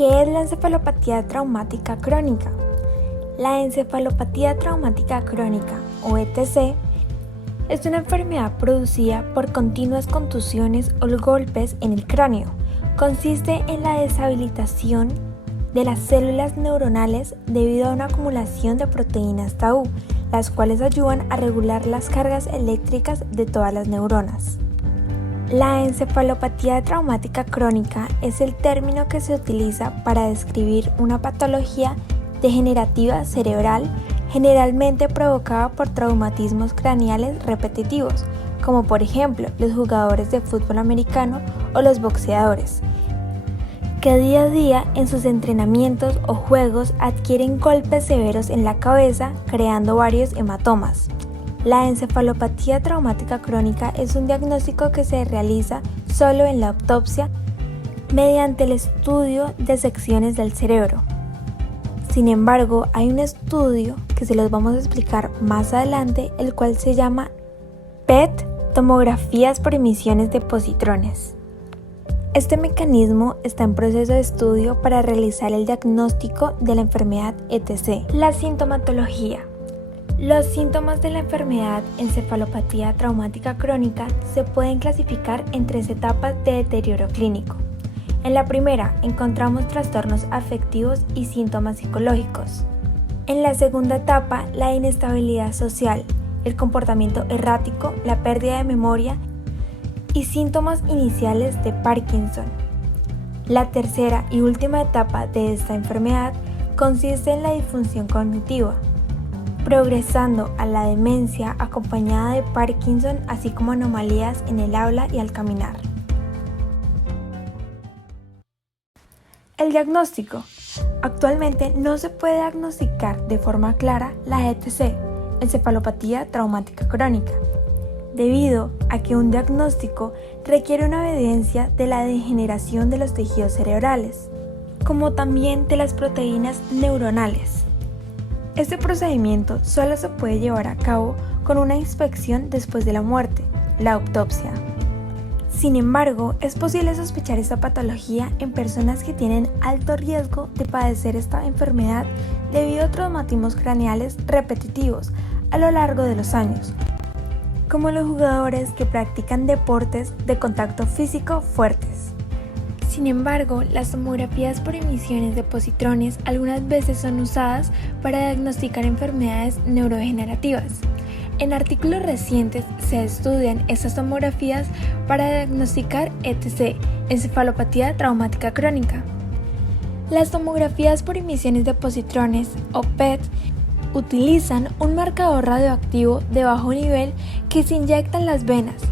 ¿Qué es la encefalopatía traumática crónica? La encefalopatía traumática crónica, o ETC, es una enfermedad producida por continuas contusiones o golpes en el cráneo. Consiste en la deshabilitación de las células neuronales debido a una acumulación de proteínas tau, las cuales ayudan a regular las cargas eléctricas de todas las neuronas. La encefalopatía traumática crónica es el término que se utiliza para describir una patología degenerativa cerebral generalmente provocada por traumatismos craneales repetitivos, como por ejemplo los jugadores de fútbol americano o los boxeadores, que día a día en sus entrenamientos o juegos adquieren golpes severos en la cabeza, creando varios hematomas. La encefalopatía traumática crónica es un diagnóstico que se realiza solo en la autopsia mediante el estudio de secciones del cerebro. Sin embargo, hay un estudio que se los vamos a explicar más adelante, el cual se llama PET, tomografías por emisiones de positrones. Este mecanismo está en proceso de estudio para realizar el diagnóstico de la enfermedad ETC. La sintomatología. Los síntomas de la enfermedad encefalopatía traumática crónica se pueden clasificar en 3 etapas de deterioro clínico. En la primera encontramos trastornos afectivos y síntomas psicológicos. En la segunda etapa, la inestabilidad social, el comportamiento errático, la pérdida de memoria y síntomas iniciales de Parkinson. La tercera y última etapa de esta enfermedad consiste en la disfunción cognitiva, progresando a la demencia acompañada de Parkinson, así como anomalías en el habla y al caminar. El diagnóstico. Actualmente no se puede diagnosticar de forma clara la ETC, encefalopatía traumática crónica, debido a que un diagnóstico requiere una evidencia de la degeneración de los tejidos cerebrales, como también de las proteínas neuronales. Este procedimiento solo se puede llevar a cabo con una inspección después de la muerte, la autopsia. Sin embargo, es posible sospechar esta patología en personas que tienen alto riesgo de padecer esta enfermedad debido a traumatismos craneales repetitivos a lo largo de los años, como los jugadores que practican deportes de contacto físico fuertes. Sin embargo, las tomografías por emisiones de positrones algunas veces son usadas para diagnosticar enfermedades neurodegenerativas. En artículos recientes se estudian estas tomografías para diagnosticar ETC, encefalopatía traumática crónica. Las tomografías por emisiones de positrones, o PET, utilizan un marcador radioactivo de bajo nivel que se inyecta en las venas.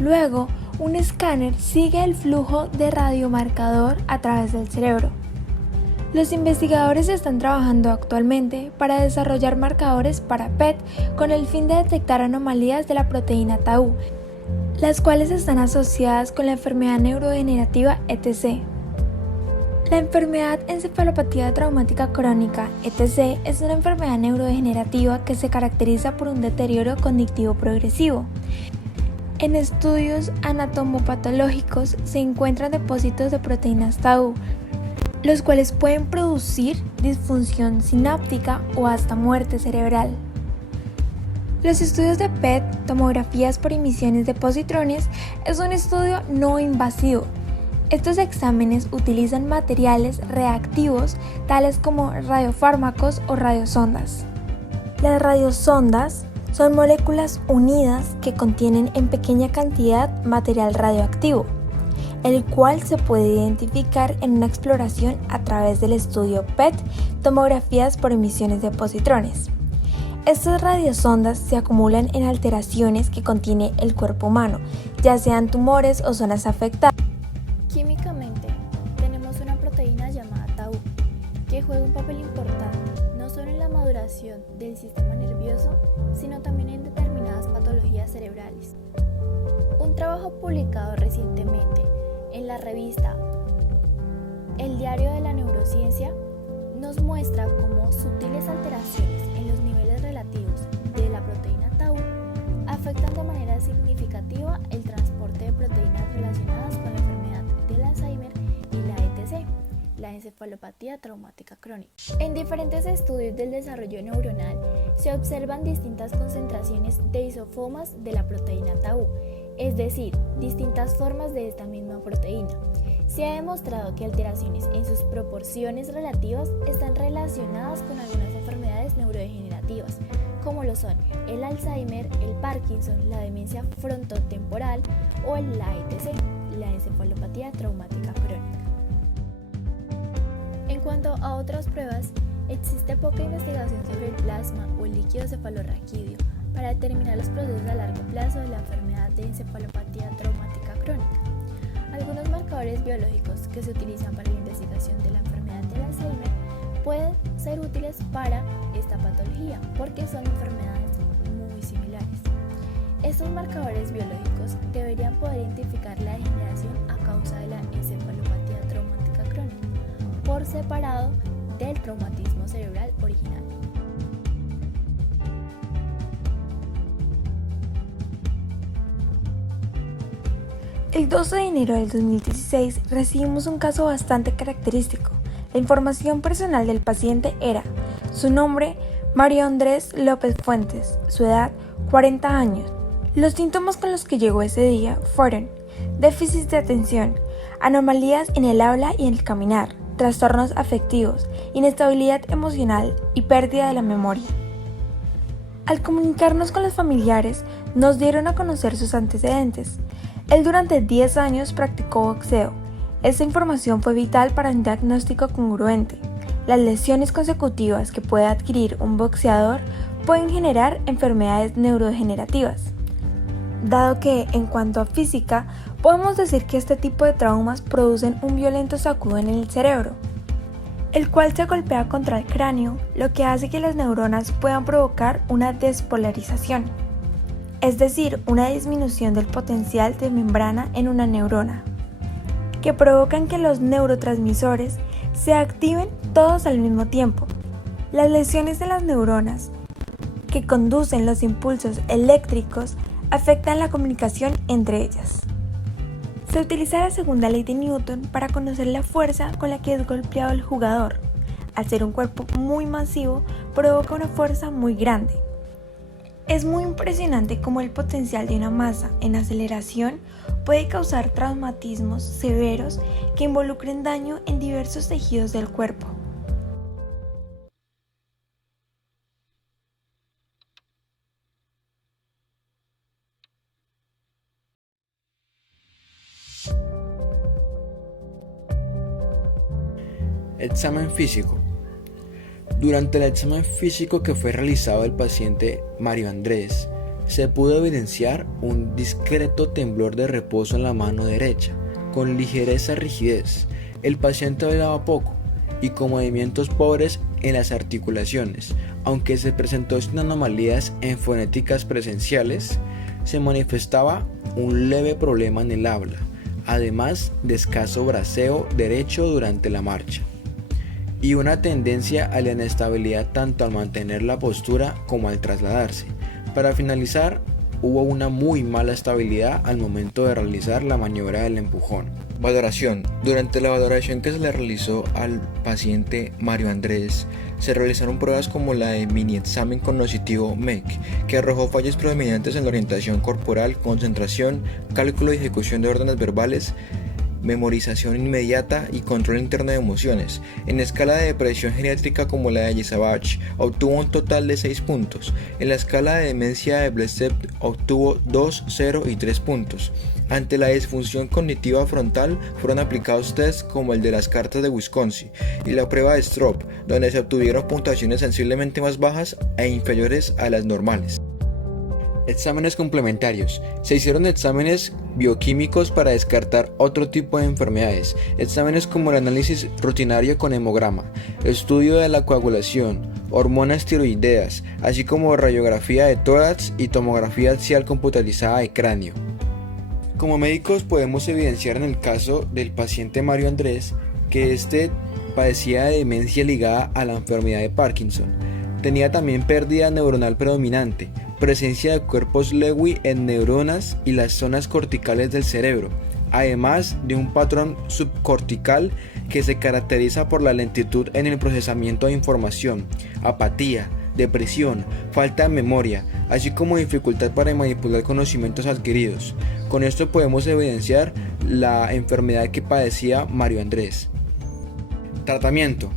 Luego, un escáner sigue el flujo de radiomarcador a través del cerebro. Los investigadores están trabajando actualmente para desarrollar marcadores para PET con el fin de detectar anomalías de la proteína tau, las cuales están asociadas con la enfermedad neurodegenerativa ETC. La enfermedad encefalopatía traumática crónica, ETC, es una enfermedad neurodegenerativa que se caracteriza por un deterioro cognitivo progresivo. En estudios anatomopatológicos se encuentran depósitos de proteínas tau, los cuales pueden producir disfunción sináptica o hasta muerte cerebral. Los estudios de PET, tomografías por emisiones de positrones, es un estudio no invasivo. Estos exámenes utilizan materiales reactivos tales como radiofármacos o radiosondas. Las radiosondas son moléculas unidas que contienen en pequeña cantidad material radioactivo, el cual se puede identificar en una exploración a través del estudio PET, tomografías por emisiones de positrones. Estas radiosondas se acumulan en alteraciones que contiene el cuerpo humano, ya sean tumores o zonas afectadas. Químicamente, tenemos una proteína llamada tau, que juega un papel importante no solo en la maduración del sistema nervioso, sino también en determinadas patologías cerebrales. Un trabajo publicado recientemente en la revista El Diario de la Neurociencia nos muestra cómo sutiles alteraciones en los niveles relativos de la proteína tau afectan de manera significativa el transporte de proteínas relacionadas con la enfermedad del Alzheimer y la ETC, la encefalopatía traumática crónica. En diferentes estudios del desarrollo neuronal se observan distintas concentraciones de isoformas de la proteína tau, es decir, distintas formas de esta misma proteína. Se ha demostrado que alteraciones en sus proporciones relativas están relacionadas con algunas enfermedades neurodegenerativas, como lo son el Alzheimer, el Parkinson, la demencia frontotemporal o la ETC, la encefalopatía traumática crónica. En cuanto a otras pruebas, existe poca investigación sobre el plasma o el líquido cefalorraquídeo para determinar los procesos a largo plazo de la enfermedad de encefalopatía traumática crónica. Algunos marcadores biológicos que se utilizan para la investigación de la enfermedad del Alzheimer pueden ser útiles para esta patología porque son enfermedades muy similares. Estos marcadores biológicos deberían poder identificar la degeneración a causa de la encefalopatía traumática crónica por separado del traumatismo cerebral original. El 12 de enero del 2016 recibimos un caso bastante característico. La información personal del paciente era su nombre, Mario Andrés López Fuentes, su edad, 40 años. Los síntomas con los que llegó ese día fueron déficit de atención, anomalías en el habla y en el caminar, trastornos afectivos, inestabilidad emocional y pérdida de la memoria. Al comunicarnos con los familiares, nos dieron a conocer sus antecedentes. Él durante 10 años practicó boxeo. Esta información fue vital para un diagnóstico congruente. Las lesiones consecutivas que puede adquirir un boxeador pueden generar enfermedades neurodegenerativas. Dado que, en cuanto a física, podemos decir que este tipo de traumas producen un violento sacudo en el cerebro, el cual se golpea contra el cráneo, lo que hace que las neuronas puedan provocar una despolarización, es decir, una disminución del potencial de membrana en una neurona, que provocan que los neurotransmisores se activen todos al mismo tiempo. Las lesiones de las neuronas que conducen los impulsos eléctricos afectan la comunicación entre ellas. Se utiliza la segunda ley de Newton para conocer la fuerza con la que es golpeado el jugador. Al ser un cuerpo muy masivo, provoca una fuerza muy grande. Es muy impresionante cómo el potencial de una masa en aceleración puede causar traumatismos severos que involucren daño en diversos tejidos del cuerpo. Examen físico. Durante el examen físico que fue realizado al paciente Mario Andrés, se pudo evidenciar un discreto temblor de reposo en la mano derecha, con ligereza y rigidez. El paciente hablaba poco y con movimientos pobres en las articulaciones, aunque se presentó sin anomalías en fonéticas presenciales, se manifestaba un leve problema en el habla, además de escaso braceo derecho durante la marcha, y una tendencia a la inestabilidad tanto al mantener la postura como al trasladarse. Para finalizar, hubo una muy mala estabilidad al momento de realizar la maniobra del empujón. Valoración. Durante la valoración que se le realizó al paciente Mario Andrés, se realizaron pruebas como la de mini examen cognoscitivo MEC, que arrojó fallos predominantes en la orientación corporal, concentración, cálculo y ejecución de órdenes verbales, memorización inmediata y control interno de emociones. En la escala de depresión geriátrica como la de Savage obtuvo un total de 6 puntos. En la escala de demencia de Blestedt obtuvo 2, 0 y 3 puntos. Ante la disfunción cognitiva frontal fueron aplicados tests como el de las cartas de Wisconsin y la prueba de Stroop, donde se obtuvieron puntuaciones sensiblemente más bajas e inferiores a las normales. Exámenes complementarios. Se hicieron exámenes bioquímicos para descartar otro tipo de enfermedades, exámenes como el análisis rutinario con hemograma, estudio de la coagulación, hormonas tiroideas, así como radiografía de tórax y tomografía axial computarizada de cráneo. Como médicos podemos evidenciar en el caso del paciente Mario Andrés que este padecía de demencia ligada a la enfermedad de Parkinson. Tenía también pérdida neuronal predominante, presencia de cuerpos Lewy en neuronas y las zonas corticales del cerebro, además de un patrón subcortical que se caracteriza por la lentitud en el procesamiento de información, apatía, depresión, falta de memoria, así como dificultad para manipular conocimientos adquiridos. Con esto podemos evidenciar la enfermedad que padecía Mario Andrés. Tratamiento.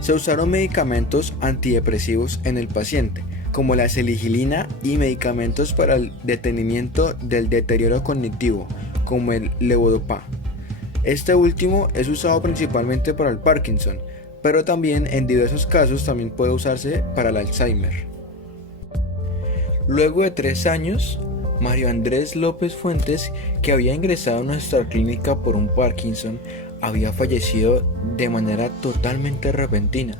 Se usaron medicamentos antidepresivos en el paciente, como la seligilina, y medicamentos para el detenimiento del deterioro cognitivo, como el levodopa. Este último es usado principalmente para el Parkinson, pero también en diversos casos también puede usarse para el Alzheimer. Luego de 3 años, Mario Andrés López Fuentes, que había ingresado a nuestra clínica por un Parkinson, había fallecido de manera totalmente repentina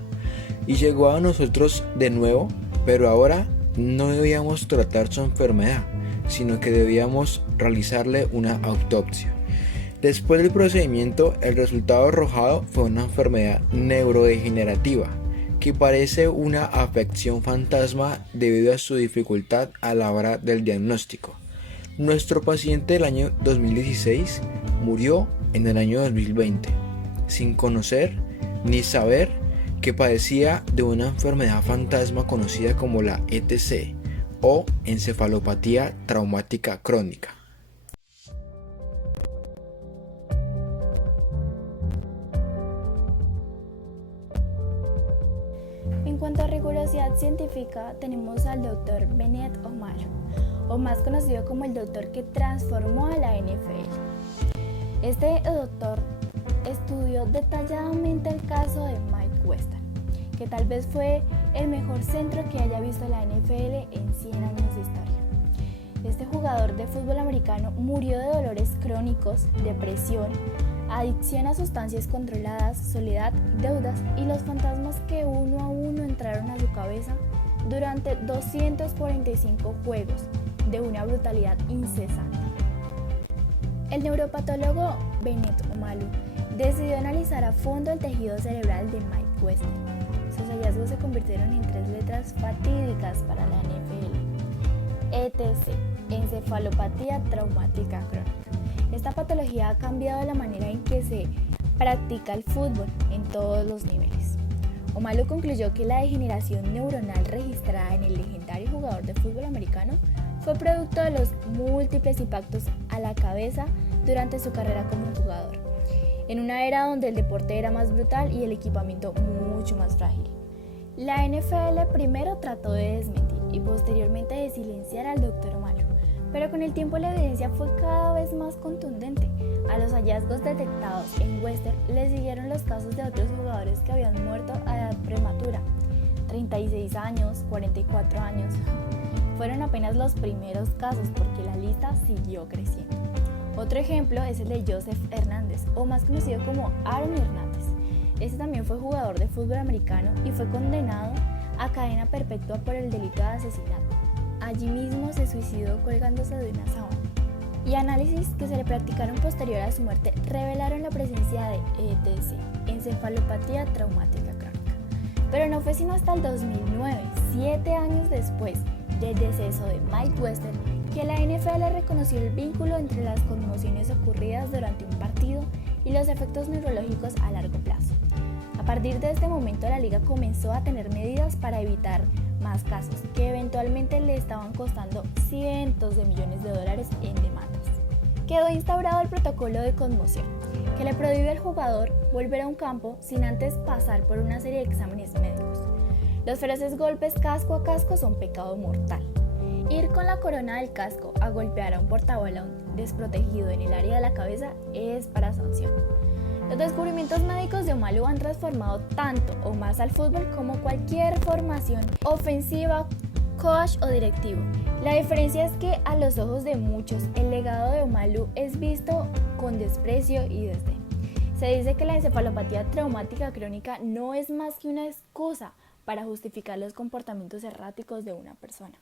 y llegó a nosotros de nuevo, pero ahora no debíamos tratar su enfermedad, sino que debíamos realizarle una autopsia. Después del procedimiento, el resultado arrojado fue una enfermedad neurodegenerativa que parece una afección fantasma debido a su dificultad a la hora del diagnóstico. Nuestro paciente del año 2016 murió en el año 2020, sin conocer ni saber que padecía de una enfermedad fantasma conocida como la ETC o encefalopatía traumática crónica. En cuanto a rigurosidad científica, tenemos al Dr. Bennett Omalu, o más conocido como el doctor que transformó a la NFL. Este doctor estudió detalladamente el caso de Mike Western, que tal vez fue el mejor centro que haya visto la NFL en 100 años de historia. Este jugador de fútbol americano murió de dolores crónicos, depresión, adicción a sustancias controladas, soledad, deudas y los fantasmas que uno a uno entraron a su cabeza durante 245 juegos de una brutalidad incesante. El neuropatólogo Bennett Omalu decidió analizar a fondo el tejido cerebral de Mike Western. Sus hallazgos se convirtieron en 3 letras fatídicas para la NFL: ETC, encefalopatía traumática crónica. Esta patología ha cambiado la manera en que se practica el fútbol en todos los niveles. Omalu concluyó que la degeneración neuronal registrada en el legendario jugador de fútbol americano fue producto de los múltiples impactos a la cabeza durante su carrera como jugador, en una era donde el deporte era más brutal y el equipamiento mucho más frágil. La NFL primero trató de desmentir y posteriormente de silenciar al Dr. Omalu, pero con el tiempo la evidencia fue cada vez más contundente. A los hallazgos detectados en Western le siguieron los casos de otros jugadores que habían muerto a edad prematura, 36 años, 44 años. Fueron apenas los primeros casos porque la lista siguió creciendo. Otro ejemplo es el de Joseph Hernández, o más conocido como Aaron Hernández. Este también fue jugador de fútbol americano y fue condenado a cadena perpetua por el delito de asesinato. Allí mismo se suicidó colgándose de una sábana. Y análisis que se le practicaron posterior a su muerte revelaron la presencia de ETC, encefalopatía traumática crónica. Pero no fue sino hasta el 2009, 7 años después del deceso de Mike Western, que la NFL reconoció el vínculo entre las conmociones ocurridas durante un partido y los efectos neurológicos a largo plazo. A partir de este momento, la liga comenzó a tener medidas para evitar más casos, que eventualmente le estaban costando cientos de millones de dólares en demandas. Quedó instaurado el protocolo de conmoción, que le prohíbe al jugador volver a un campo sin antes pasar por una serie de exámenes médicos. Los feroces golpes casco a casco son pecado mortal. Ir con la corona del casco a golpear a un portabalón desprotegido en el área de la cabeza es para sanción. Los descubrimientos médicos de Omalu han transformado tanto o más al fútbol como cualquier formación ofensiva, coach o directivo. La diferencia es que a los ojos de muchos el legado de Omalu es visto con desprecio y desdén. Se dice que la encefalopatía traumática crónica no es más que una excusa para justificar los comportamientos erráticos de una persona.